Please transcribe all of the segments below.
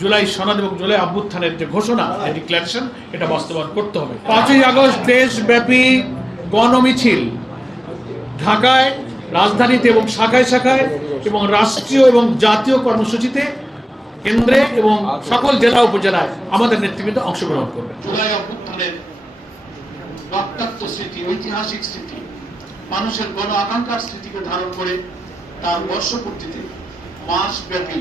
জুলাই সনদ এবং জুলাই অভ্যুত্থানের যে ঘোষণা ডিক্লারেশন এটা বাস্তবায়ন করতে হবে। পাঁচই আগস্ট দেশব্যাপী গণমিছিল। ঢাকায়, রাজধানীতে এবং শাখায় শাখায় এবং রাষ্ট্রীয় এবং জাতীয় কর্মসূচিতে কেন্দ্রে এবং সকল জেলা উপজেলায় আমাদের নেতৃবৃন্দ অংশগ্রহণ করবে। জুলাই অভ্যুত্থানের রক্তাক্ত স্মৃতি, ঐতিহাসিক স্মৃতি, মানুষের গণ আকাঙ্ক্ষার স্মৃতিকে ধারণ করে তার বর্ষপূর্তিতে মাস ব্যাপী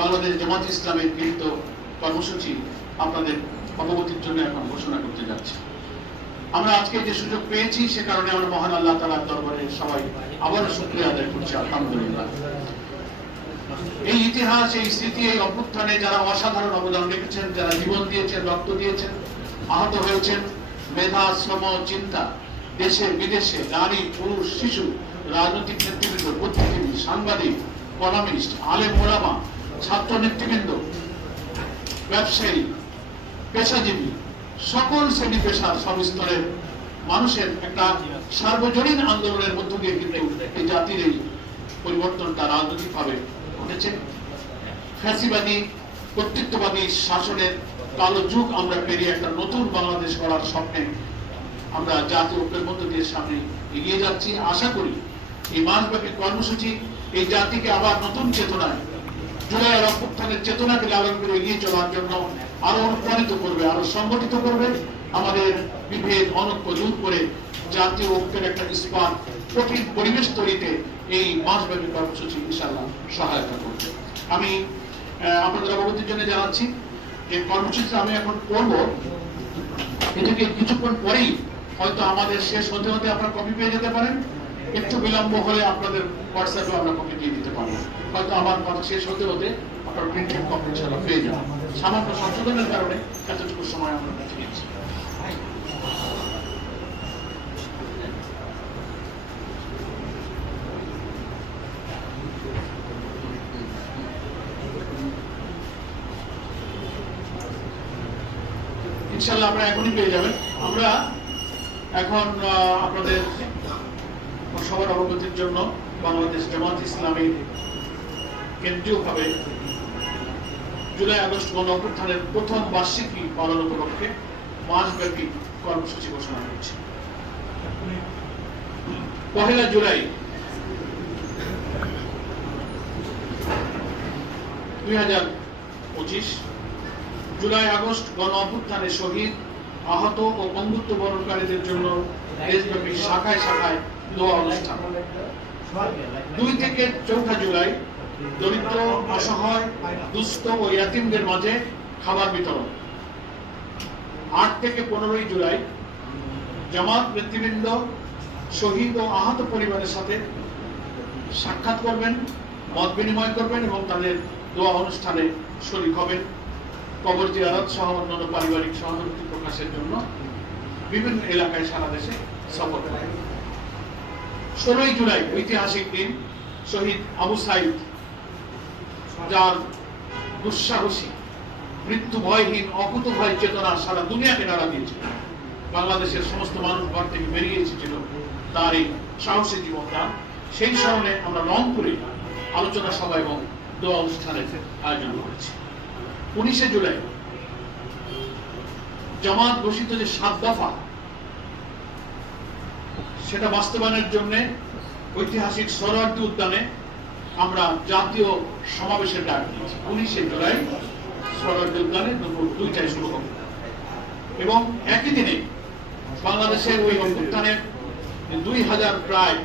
বাংলাদেশ জামাত ইসলামের গৃহীত কর্মসূচি আপনাদের অবগতির জন্য এখন ঘোষণা করতে যাচ্ছি। আমরা আজকে যে সুযোগ পেয়েছি, সে কারণে আমরা মহান আল্লাহ তালার দরবারে সবাই আবারও শুক্রিয়া আদায় করছি, আলহামদুলিল্লাহ। এই ইতিহাস, এই স্মৃতি, এই অভ্যুত্থানে যারা অসাধারণ অবদান রেখেছেন, যারা জীবন দিয়েছেন, রক্ত দিয়েছেন, আহত হয়েছেন, মেধা, শ্রম, চিন্তা, দেশে, বিদেশে, নারী, পুরুষ, শিশু, রাজনৈতিক নেতৃবৃন্দ, বুদ্ধিজীবী, সাংবাদিক, কলামিস্ট, আলেম, ওলামা ছাত্র নেতৃবৃন্দ, ব্যবসায়ী, পেশাজীবী, সকল শ্রেণি পেশার সব স্তরের মানুষের একটা সার্বজনীন আন্দোলনের মধ্য দিয়ে কিন্তু এই জাতির এই পরিবর্তনটা রাজনৈতিকভাবে ঘটেছে। ফ্যাসিবাদী, কর্তৃত্ববাদী শাসনের কালো যুগ আমরা পেরিয়ে একটা নতুন বাংলাদেশ গড়ার স্বপ্নে আমরা জাতীয় ঐক্যের মধ্য দিয়ে সামনে এগিয়ে যাচ্ছি। আশা করি এই মাসব্যাপী কর্মসূচি এই জাতিকে আবার নতুন চেতনায় অভ্যুত্থানের চেতনাকে লালন করে এগিয়ে চলার জন্য আরও অনুপ্রাণিত করবে, আরও সংগঠিত করবে। আমাদের বিভেদ দূর করে জাতীয় ঐক্যের একটা ইস্পাত কঠিন পরিবেশ তৈরিতে এই মাসব্যাপী কর্মসূচি ইনশাল্লাহ সহায়তা করবে। আমি আপনাদের অবগতির জন্য জানাচ্ছি যে কর্মসূচি আমি এখন করব। এটাকে কিছুক্ষণ পরেই হয়তো আমাদের শেষ হতে হতে আপনারা কপি পেয়ে যেতে পারেন। একটু বিলম্ব হলে আপনাদের হোয়াটসঅ্যাপে আমরা কপি দিয়ে দিতে পারব। হয়তো আমার কথা শেষ হতে হতে আপনার প্রিন্টেড কপি ইনশাল্লাহ পেয়ে যাবেন। সামান্য সংশোধনের কারণে এতটুকু সময় আমরা পেয়েছি ইনশাল্লাহ আপনারা এখনই পেয়ে যাবেন। আমরা এখন আহ, সবার অবগতির জন্য বাংলাদেশ জামাত ইসলামী কেন্দ্রীয়ভাবে জুলাই আগস্ট গণ অভ্যুত্থানের প্রথম বার্ষিকী পালন উপলক্ষে মাসব্যাপী কর্মসূচি ঘোষণা করেছে। পহেলা জুলাই দুই হাজার পঁচিশ জুলাই আগস্ট গণ অভ্যুত্থানে শহীদ, আহত ও বন্ধুত্ব বরণকারীদের জন্য দেশব্যাপী শাখায় শাখায় দুই থেকে চৌঠা জুলাই, দরিদ্র, অসহায়, দুস্থ ও ইয়াতিমদের মাঝে খাবার বিতরণ। আট থেকে পনেরোই জুলাই, জামাত নেতৃবৃন্দ, শহীদ ও আহত পরিবারের সাথে সাক্ষাৎ করবেন, মত বিনিময় করবেন এবং তাদের দোয়া অনুষ্ঠানে শরীক হবেন। কবর জিয়ারত সহ অন্যান্য পারিবারিক সহানুভূতি প্রকাশের জন্য বিভিন্ন এলাকায় সারা দেশে সফর ষোলোই জুলাই, ঐতিহাসিক দিন, শহীদ আবু সাইদ যার দুঃসাহসী মৃত্যু ভয়হীন অকুত ভয় চেতনা সারা দুনিয়াকে নাড়া দিয়েছিল। বাংলাদেশের সমস্ত মানুষ ঘর থেকে বেরিয়ে এসেছিল তার এই সাহসী জীবনদান সেই স্মরণে আমরা রংপুরে আলোচনা সভা এবং দোয়া অনুষ্ঠানের আয়োজন করেছি। উনিশে জুলাই, জামাত ঘোষিত যে সাত দফা সেটা বাস্তবায়নের জন্য ঐতিহাসিক সরোয়ার্দী উদ্যানে আমরা জাতীয় সমাবেশের ডাক উনিশে জুলাই সরোয়ার্দী উদ্যানে দুপুর দুইটায় শুরু হবে। এবং একই দিনে বাংলাদেশের ওই অভ্যুত্থানের দুই হাজার প্রায়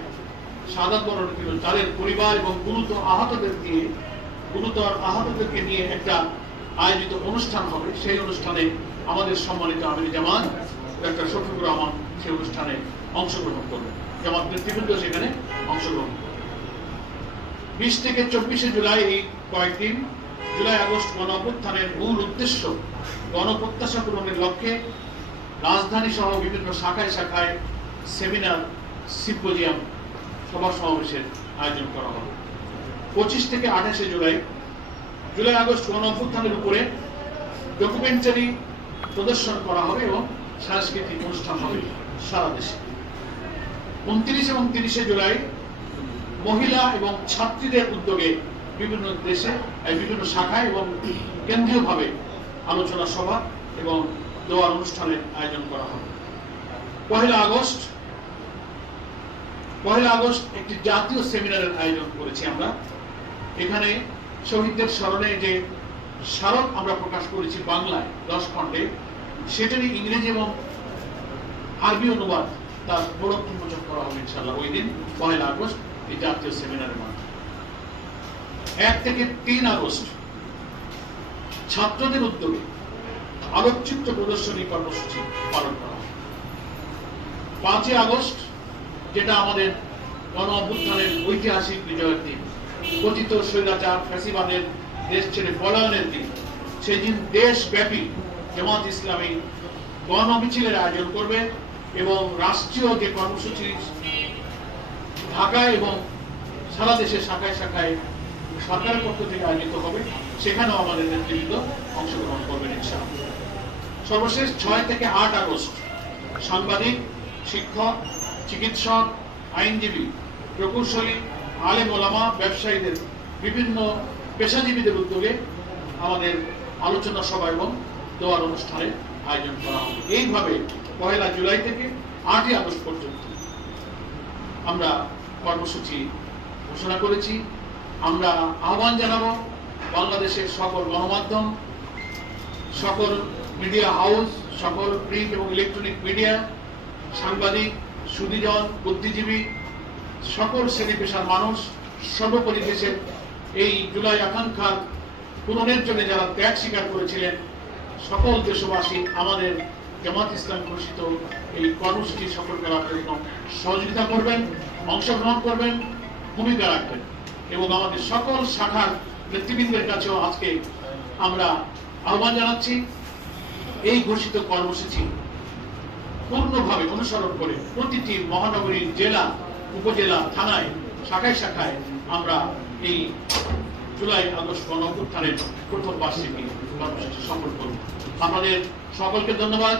সাধারণ বরণকৃত তাদের পরিবার এবং গুরুতর আহতদের দিয়ে, গুরুতর আহতদেরকে নিয়ে একটা আয়োজিত অনুষ্ঠান হবে। সেই অনুষ্ঠানে আমাদের সম্মানিত আমির জামান ডক্টর শফিকুর রহমান সেই অনুষ্ঠানে অংশগ্রহণ করবেন জামাত নেতৃবৃন্দ সেখানে অংশগ্রহণ করবেন। বিশ থেকে চব্বিশে জুলাই এই কয়েকদিন, জুলাই, আগস্ট গণ অভ্যুত্থানের মূল উদ্দেশ্য গণপ্রত্যাশা পূরণের লক্ষ্যে রাজধানী সহ বিভিন্ন শাখায় শাখায় সেমিনার, সিম্পোজিয়াম, সভা সমাবেশের আয়োজন করা হবে। পঁচিশ থেকে আঠাশে জুলাই জুলাই, আগস্ট গণ অভ্যুত্থানের উপরে ডকুমেন্টারি প্রদর্শন করা হবে এবং সাংস্কৃতিক অনুষ্ঠান হবে সারা দেশে। উনত্রিশ এবং তিরিশে জুলাই মহিলা এবং ছাত্রীদের উদ্যোগে বিভিন্ন দেশে বিভিন্ন শাখায় এবং কেন্দ্রীয়ভাবে আলোচনা সভা এবং দোয়ার অনুষ্ঠানের আয়োজন করা হবে পহেলা আগস্ট পহেলা আগস্ট একটি জাতীয় সেমিনারের আয়োজন করেছি আমরা। এখানে শহীদদের স্মরণে যে স্মারক আমরা প্রকাশ করেছি বাংলায় দশ খণ্ডে সেটারই ইংরেজি এবং আরবি অনুবাদ তার মোড়ক উন্মোচন করা হবে ইনশাল্লাহ ওই দিন, পহেলা আগস্ট, এই জাতীয় সেমিনারের মাধ্যমে। এক থেকে তিন আগস্ট, ছাত্রদের উদ্যোগে আলোকচিত্র প্রদর্শনী কর্মসূচি পালন করা হবে। পাঁচই আগস্ট, যেটা আমাদের গণ অভ্যুত্থানের ঐতিহাসিক বিজয়ের দিন, কথিত স্বৈরাচার, ফ্যাসিবাদের, দেশ ছেড়ে পলায়নের দিন সেই দিন দেশব্যাপী জামাত ইসলামী গণ মিছিলের আয়োজন করবে। এবং রাষ্ট্রীয় যে কর্মসূচি ঢাকায় এবং সারা দেশের শাখায় শাখায় সরকারের পক্ষ থেকে আয়োজিত হবে, সেখানেও আমাদের নেতৃবৃন্দ অংশগ্রহণ করবেন ইনশাআল্লাহ। সর্বশেষ ছয় থেকে আট আগস্ট সাংবাদিক, শিক্ষক, চিকিৎসক, আইনজীবী, প্রকৌশলী, আলেম ওলামা, ব্যবসায়ীদের বিভিন্ন পেশাজীবীদের উদ্যোগে আমাদের আলোচনা সভা এবং দেওয়ার অনুষ্ঠানের আয়োজন করা হবে। এইভাবে পয়লা জুলাই থেকে আটই আগস্ট পর্যন্ত আমরা কর্মসূচি ঘোষণা করেছি। আমরা আহ্বান জানাব বাংলাদেশের সকল গণমাধ্যম, সকল মিডিয়া হাউস, সকল প্রিন্ট এবং ইলেকট্রনিক মিডিয়া, সাংবাদিক সুদীজন বুদ্ধিজীবী, সকল শ্রেণি পেশার মানুষ, সর্বোপরি দেশের এই জুলাই আকাঙ্ক্ষার পূরণের জন্য যারা ত্যাগ স্বীকার করেছিলেন সকল দেশবাসী আমাদের জামাত ইসলাম ঘোষিত এই কর্মসূচি সফল করার জন্য সহযোগিতা করবেন, অংশগ্রহণ করবেন, ভূমিকা রাখবেন এবং আমাদের সকল শাখার নেতৃবৃন্দের কাছেও আজকে আমরা আহ্বান জানাচ্ছি, এই ঘোষিত কর্মসূচি পূর্ণভাবে অনুসরণ করে প্রতিটি মহানগরীর জেলা, উপজেলা, থানায়, শাখায় শাখায় আমরা এই জুলাই আগস্ট গণ প্রথম বার্ষিকী সফল করব আমাদের সকলকে ধন্যবাদ।